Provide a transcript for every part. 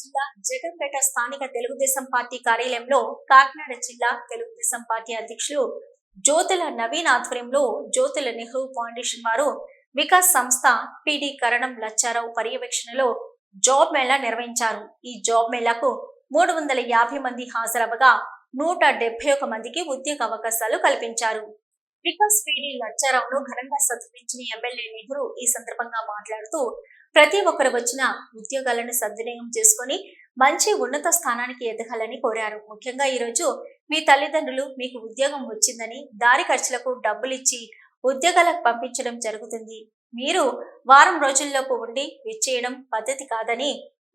జిల్లా జగన్పేట స్థానిక తెలుగుదేశం పార్టీ కార్యాలయంలో కాకినాడ జిల్లా తెలుగుదేశం పార్టీ అధ్యక్షులు జ్యోతుల నవీన్ ఆధ్వర్యంలో జ్యోతుల నెహ్రూ ఫౌండేషన్ వారు వికాస్ సంస్థ పిడి కరణం లచ్చారావు పర్యవేక్షణలో జాబ్ మేళా నిర్వహించారు. ఈ జాబ్ మేళాకు 350 మంది హాజరవగా 171 మందికి ఉద్యోగ అవకాశాలు కల్పించారు. వికాస్ పిడి లచ్చారావును ఘనంగా సత్కరించిన ఎమ్మెల్యే నెహ్రూ ఈ సందర్భంగా మాట్లాడుతూ ప్రతి ఒక్కరు వచ్చిన ఉద్యోగాలను సద్వినియోగం చేసుకుని మంచి ఉన్నత స్థానానికి ఎదగాలని కోరారు. ముఖ్యంగా ఈరోజు మీ తల్లిదండ్రులు మీకు ఉద్యోగం వచ్చిందని దారి ఖర్చులకు డబ్బులిచ్చి ఉద్యోగాలకు పంపించడం జరుగుతుంది. మీరు వారం రోజుల్లోపు ఉండి విచ్చేయడం పద్ధతి కాదని,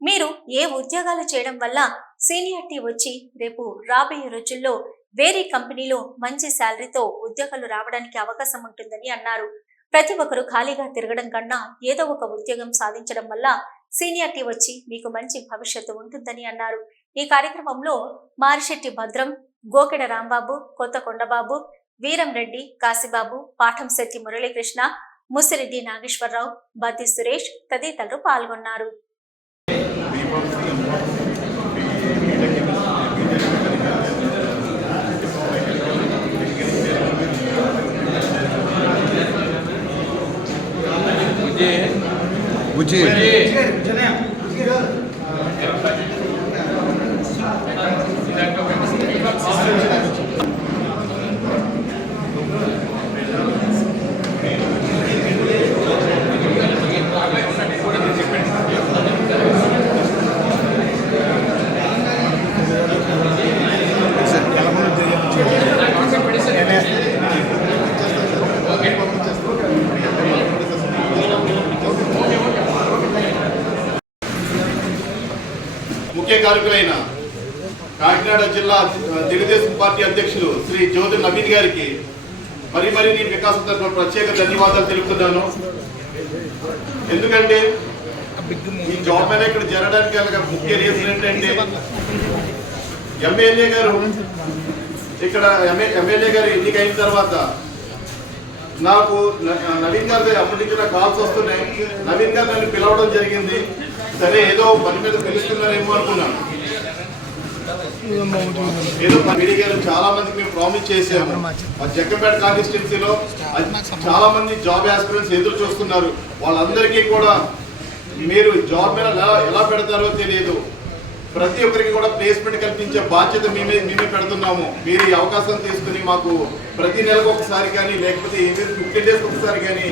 మీరు ఏ ఉద్యోగాలు చేయడం వల్ల సీనియారిటీ వచ్చి రేపు రాబోయే రోజుల్లో వేరే కంపెనీలో మంచి శాలరీతో ఉద్యోగాలు రావడానికి అవకాశం ఉంటుందని అన్నారు. ప్రతి ఒక్కరు ఖాళీగా తిరగడం కన్నా ఏదో ఒక ఉద్యోగం సాధించడం వల్ల సీనియారిటీ వచ్చి మీకు మంచి భవిష్యత్తు ఉంటుందని అన్నారు. ఈ కార్యక్రమంలో మారిశెట్టి భద్రం, గోకెడ రాంబాబు, కొత్త కొండబాబు, వీరం రెడ్డి, కాశీబాబు, పాఠంశెట్టి మురళీకృష్ణ, ముసిరెడ్డి నాగేశ్వరరావు, బద్ది సురేష్ తదితరులు పాల్గొన్నారు. ముఖ్య కార్యకులైన కాకినాడ జిల్లా తెలుగుదేశం పార్టీ అధ్యక్షులు శ్రీ జ్యోతుల నవీన్ గారికి మరి నేను వికాసం తరఫున ప్రత్యేక ధన్యవాదాలు తెలుపుతున్నాను. ఎందుకంటే ఈ జాబ్ మీద ఇక్కడ జరగడానికి గల ముఖ్య రీజన్ ఏంటంటే ఎమ్మెల్యే గారు ఎన్నికైన తర్వాత నాకు నవీన్ గారి అప్పటి నుంచి నాకు కాల్స్ వస్తున్నాయి. నవీన్ గారు నన్ను పిలవడం జరిగింది. సరే ఏదో పని మీద పిలుస్తున్నారేమో అనుకున్నాను. ఏదో మీడియా గారు చాలా మందికి మేము ప్రామిస్ చేసాము. జగ్గంపేట కాన్స్టిట్యున్సీలో చాలా మంది జాబ్ ఆస్పిరెంట్స్ ఎదురు చూస్తున్నారు. వాళ్ళందరికీ కూడా మీరు జాబ్ మీద ఎలా పెడతారో తెలియదు. ప్రతి ఒక్కరికి కూడా ప్లేస్మెంట్ కల్పించే బాధ్యత మేమే పెడుతున్నాము. మీరు ఈ అవకాశం తీసుకుని మాకు ప్రతి నెలకు ఒకసారి కానీ లేకపోతే 15 డేస్ ఒకసారి కానీ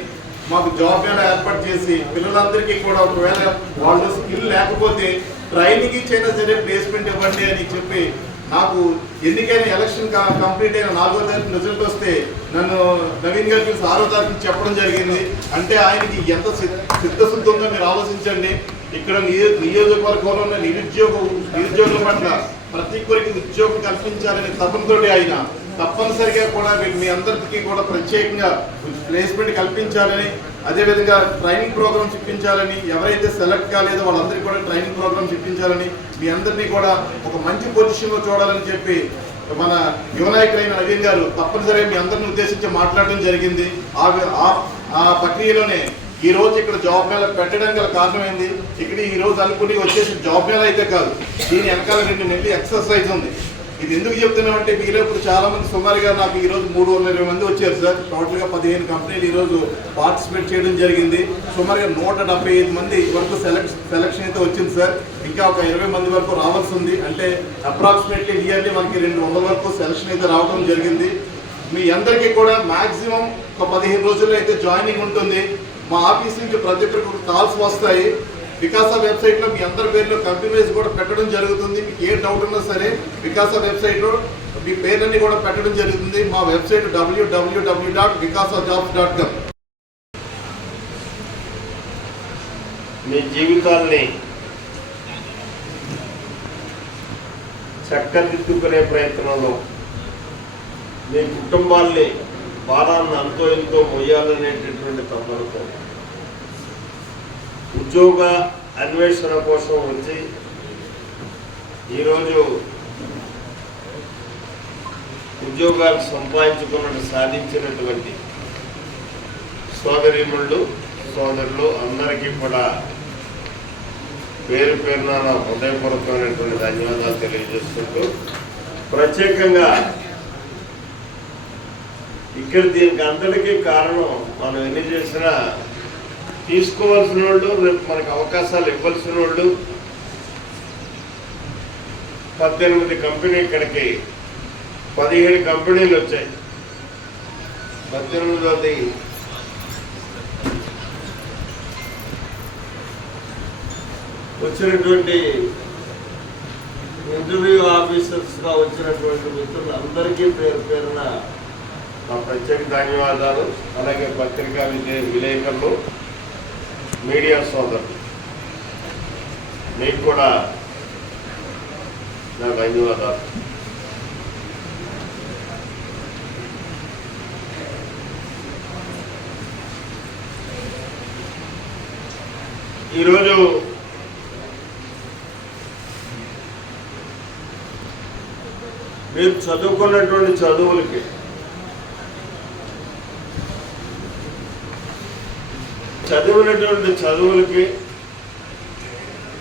మాకు జాబ్ మేళా ఏర్పాటు చేసి పిల్లలందరికీ కూడా ఒకవేళ వాళ్ళు స్కిల్ లేకపోతే ట్రైనింగ్ ఇచ్చైనా సరే ప్లేస్మెంట్ ఇవ్వండి అని చెప్పి నాకు ఎన్నికైన ఎలక్షన్ కంప్లీట్ అయిన 4వ తారీఖు రిజల్ట్ వస్తే నన్ను నవీన్ గారికి 6వ తారీఖు చెప్పడం జరిగింది. అంటే ఆయనకి ఎంత సిద్ధశుద్ధి ఉందో మీరు ఆలోచించండి. ఇక్కడ నియోజకవర్గంలో ఉన్న నిరుద్యోగుల పట్ల ప్రతి ఒక్కరికి ఉద్యోగం కల్పించాలనే తపనతోటి ఆయన తప్పనిసరిగా కూడా మీ అందరికీ కూడా ప్రత్యేకంగా ప్లేస్మెంట్ కల్పించాలని, అదేవిధంగా ట్రైనింగ్ ప్రోగ్రామ్స్ ఇప్పించాలని, ఎవరైతే సెలెక్ట్ కాలేదో వాళ్ళందరికీ కూడా ట్రైనింగ్ ప్రోగ్రామ్స్ ఇప్పించాలని, మీ అందరినీ కూడా ఒక మంచి పొజిషన్లో చూడాలని చెప్పి మన యువనాయకులైన నవీన్ గారు తప్పనిసరిగా మీ అందరిని ఉద్దేశించి మాట్లాడడం జరిగింది. ఆ ప్రక్రియలోనే ఈ రోజు ఇక్కడ జాబ్ మేళ పెట్టడం గల కారణమైంది. ఇక్కడ ఈ రోజు అనుకుని వచ్చేసి జాబ్ మేళ అయితే కాదు, దీని వెనకాల 2 నెలలు ఎక్సర్సైజ్ ఉంది. ఇది ఎందుకు చెప్తున్నామంటే మీలో ఇప్పుడు చాలా మంది సుమారుగా నాకు ఈరోజు 320 మంది వచ్చారు సార్. టోటల్గా 15 కంపెనీలు ఈరోజు పార్టిసిపేట్ చేయడం జరిగింది. సుమారుగా 175 మంది వరకు సెలక్షన్ అయితే వచ్చింది సార్. ఇంకా ఒక 20 మంది వరకు రావాల్సి ఉంది. అంటే అప్రాక్సిమేట్లీ నియర్లీ మనకి 200 వరకు సెలక్షన్ అయితే రావడం జరిగింది. మీ అందరికీ కూడా మాక్సిమం ఒక 15 రోజుల్లో అయితే జాయినింగ్ ఉంటుంది. మా ఆఫీస్ నుంచి ప్రతి ఒక్కరికి కాల్స్ వస్తాయి. వికాస వెబ్సైట్లో మీ అందరి పేర్లో కంపెనీ వైజ్ కూడా పెట్టడం జరుగుతుంది. మీకు ఏ డౌట్ ఉన్నా సరే వికాస వెబ్సైట్లో మీ పేర్లన్నీ కూడా పెట్టడం జరుగుతుంది. మా వెబ్సైట్ www.vikasajobs.com. మీ జీవితాల్ని చక్కదిద్దుకునే ప్రయత్నంలో మీ కుటుంబాల్ని భారాన్ని అంతో ఎంతో మొయ్యాలనేటటువంటి తపనతో ఉద్యోగ అన్వేషణ కోసం వచ్చి ఈరోజు ఉద్యోగాలు సాధించినటువంటి సోదరీమణులు సోదరులు అందరికీ కూడా పేరు పేరున నా హృదయపూర్వకమైనటువంటి ధన్యవాదాలు తెలియజేస్తుంటూ ప్రత్యేకంగా ఇక్కడ దీనికి అందరికీ కారణం మనం ఎన్ని చేసినా తీసుకోవాల్సిన వాళ్ళు, రేపు మనకు అవకాశాలు ఇవ్వాల్సిన వాళ్ళు 18 కంపెనీ ఇక్కడికి 17 కంపెనీలు వచ్చాయి. 18వది వచ్చినటువంటి ఇంటర్వ్యూ ఆఫీసర్స్గా వచ్చినటువంటి మిత్రులు అందరికీ పేరు పేరున మా ప్రత్యేక ధన్యవాదాలు. అలాగే పత్రికా విలేకరులు, మీడియా సోదరులు మీకు కూడా నా ధన్యవాదాలు. ఈరోజు మీరు చదువుకున్నటువంటి చదువులకి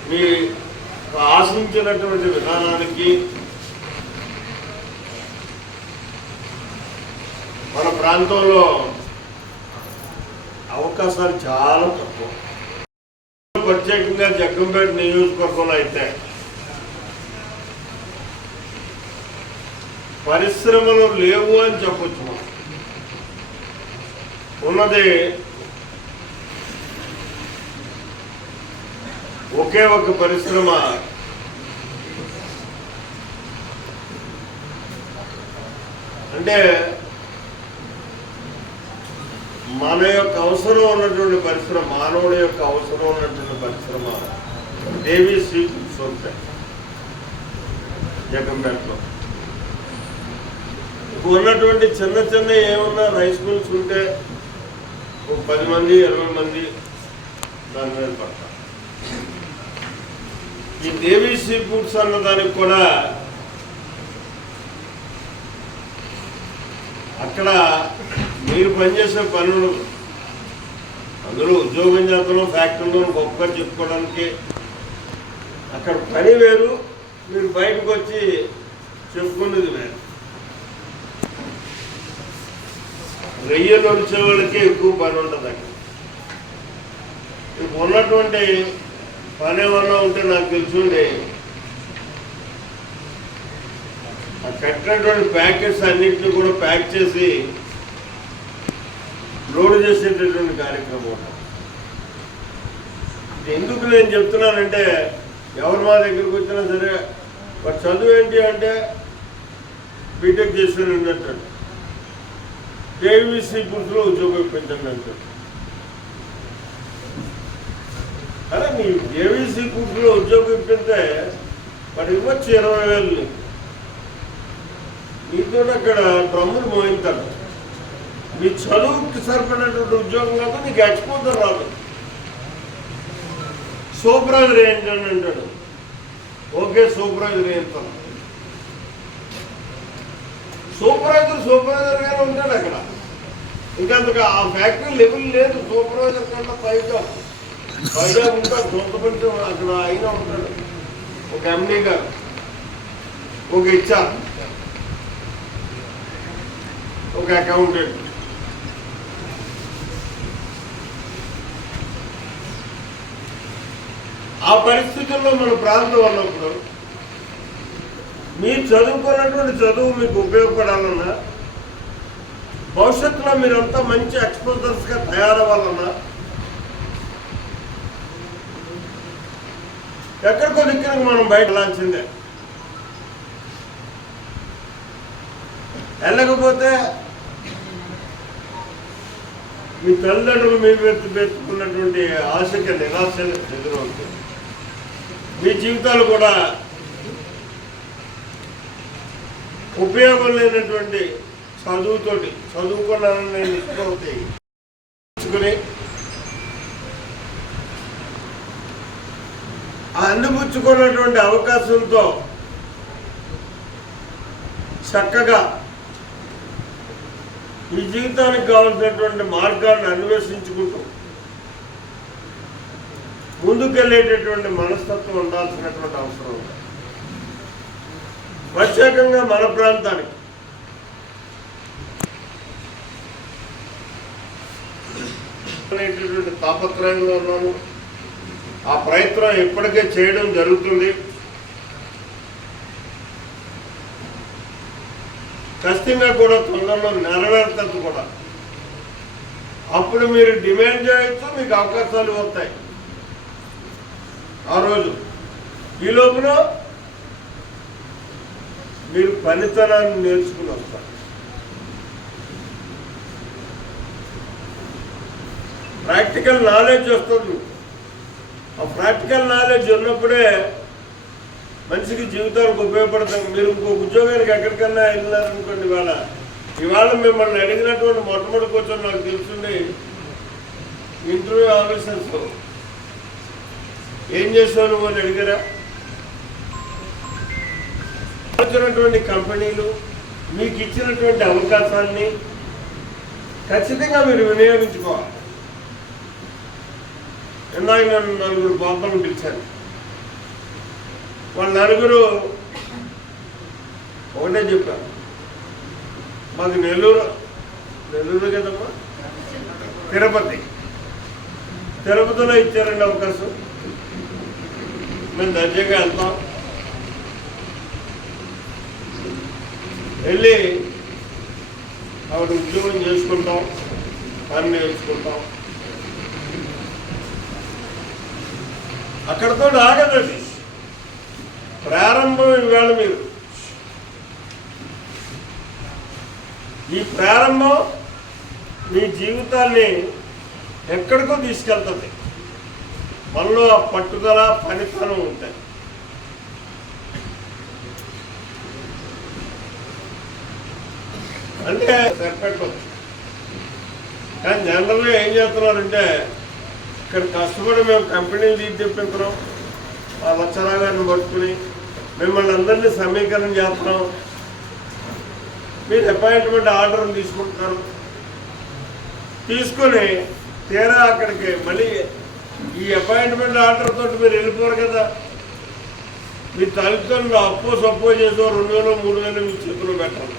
మీ ఆశించినటువంటి విధానానికి మన ప్రాంతంలో అవకాశాలు చాలా తక్కువ. ప్రత్యేకంగా జగ్గంపేట నియోజకవర్గంలో అయితే పరిశ్రమలు లేవు అని చెప్పొచ్చు. ఉన్నది ఒకే ఒక పరిశ్రమ, అంటే మన యొక్క అవసరం ఉన్నటువంటి పరిశ్రమ, మానవుడి యొక్క అవసరం ఉన్నటువంటి పరిశ్రమ దేవి సీ ఫుడ్స్ ఉంటాయి జగ్గంపేటలో. ఉన్నటువంటి చిన్న చిన్న ఏమన్నా రైస్ మిల్స్ ఉంటే ఒక 10 మంది 20 మంది దాని మీద పడతారు. ఈ దేవి సీ ఫుడ్స్ అన్నదానికి కూడా అక్కడ మీరు పనిచేసే పనులు, అందులో ఉద్యోగం చేతనం ఫ్యాక్టరీలో గొప్పగా చెప్పుకోవడానికి అక్కడ పని వేరు, మీరు బయటకు వచ్చి చెప్పుకునేది వేరు. రొయ్యలు వచ్చే వాళ్ళకి ఎక్కువ పని ఉంటుంది అక్కడ. ఇప్పుడు ఉన్నటువంటి పని ఏమన్నా ఉంటే నాకు తెలుసుండే ఆ కట్టినటువంటి ప్యాకెట్స్ అన్నింటినీ కూడా ప్యాక్ చేసి లోడ్ చేసేటటువంటి కార్యక్రమం. ఎందుకు నేను చెప్తున్నానంటే, ఎవరు మా దగ్గరికి వచ్చినా సరే వాడు చదువు ఏంటి అంటే బీటెక్ చేస్తానండి అంటాడు, కేవీసీ ఫుడ్స్లో ఉద్యోగం ఇప్పించండి అంటాడు. అరే మీ కేవీసీ ఫుడ్స్లో ఉద్యోగం ఇప్పితే వాడు ఇవ్వచ్చు 20,000. మీతో అక్కడ డ్రమ్ములు మోయింతాడు. మీ చదువుకి సరిపడినటువంటి ఉద్యోగం కాదు, నీకు ఎక్స్పోజర్ రాదు. సూపర్వైజర్ ఏంటని అంటాడు, ఓకే సూపర్వైజర్ ఏంటాను. సూపర్వైజర్గానే ఉంటాడు అక్కడ. ఇంకంతగా ఆ ఫ్యాక్టరీ లెవెల్ లేదు. సూపర్వైజర్ కన్నా పైగా ఉంటాడు. కొంతమంది అక్కడ అయినా ఉంటాడు. ఒక ఎండీ గారు, ఒక హెచ్ఆర్, ఒక అకౌంటెంట్. ఆ పరిస్థితుల్లో మన ప్రాంతం ఉన్నప్పుడు మీరు చదువుకున్నటువంటి చదువు మీకు ఉపయోగపడాలన్నా, భవిష్యత్తులో మీరంతా మంచి ఎక్స్పోజర్స్గా తయారవ్వాలన్నా ఎక్కడికో దిక్కునకు మనం బయట వెళ్ళాల్సిందే. వెళ్ళకపోతే మీ తల్లిదండ్రులు మీ పెట్టుకున్నటువంటి ఆశకి నిరాశ ఎదురవుతుంది. మీ జీవితాలు కూడా ఉపయోగం లేనటువంటి చదువుతోటి చదువుకున్నానని నిష్పత్తి అందిపుచ్చుకున్నటువంటి అవకాశంతో చక్కగా ఈ జీవితానికి కావాల్సినటువంటి మార్గాన్ని అన్వేషించుకుంటూ ముందుకెళ్ళేటటువంటి మనస్తత్వం ఉండాల్సినటువంటి అవసరం ఉంది. ప్రత్యేకంగా మన ప్రాంతానికి అనేటటువంటి తాపత్రయంలో ఉన్నాను. ఆ ప్రయత్నం ఇప్పటికే చేయడం జరుగుతుంది. ఖచ్చితంగా కూడా తొందరలో నెరవేరుతుంది కూడా. అప్పుడు మీరు డిమాండ్ చేయొచ్చు, మీకు అవకాశాలు వస్తాయి ఆ రోజు. ఈ లోపల మీరు పనితనాన్ని నేర్చుకుని వస్తారు. ప్రాక్టికల్ నాలెడ్జ్ వస్తుంది. ఆ ప్రాక్టికల్ నాలెడ్జ్ ఉన్నప్పుడే మనిషికి జీవితానికి ఉపయోగపడుతుంది. మీరు ఇంకో ఉద్యోగానికి ఎక్కడికన్నా వెళ్ళారనుకోండి, ఇవాళ మిమ్మల్ని అడిగినటువంటి మొట్టమొదటి కూర్చొని నాకు తెలుసుండి ఇంటర్వ్యూ ఆఫీసర్స్ ఏం చేసావు నువ్వు అని అడిగారా? వచ్చినటువంటి కంపెనీలు మీకు ఇచ్చినటువంటి అవకాశాన్ని ఖచ్చితంగా మీరు వినియోగించుకోవాలి. ఇందాక నన్ను నలుగురు పాపలను పిలిచాను. వాళ్ళ నలుగురు ఒకటే చెప్పారు, మాకు నెల్లూరు కదమ్మా, తిరుపతిలో ఇచ్చారండి అవకాశం. మేము దర్జాగా వెళ్తాం, వెళ్ళి ఆవిడ ఉద్యోగం చేసుకుంటాం, పని నేర్చుకుంటాం. అక్కడితో ఆగదండి ప్రారంభం. ఇవాళ మీరు ఈ ప్రారంభం మీ జీవితాన్ని ఎక్కడికో తీసుకెళ్తుంది. మనలో ఆ పట్టుదల, పనితనం ఉంటాయి. అంటే సరిపెట్టవచ్చు. కానీ జనరల్గా ఏం చేస్తున్నారంటే, ఇక్కడ కష్టపడి మేము కంపెనీలు తెప్పించున్నాం, ఆ లక్షరాగాన్ని పట్టుకుని మిమ్మల్ని అందరినీ సమీకరణ చేస్తున్నాం, మీరు అపాయింట్మెంట్ ఆర్డర్ని తీసుకుంటున్నారు. తీసుకొని తీరా అక్కడికి మళ్ళీ ఈ అపాయింట్మెంట్ ఆర్డర్ తోటి మీరు వెళ్ళిపోరు కదా. మీ తల్లిదండ్రులు అప్పో సప్పో చేసో 2000 3000 మీ చేతిలో పెట్టాలి.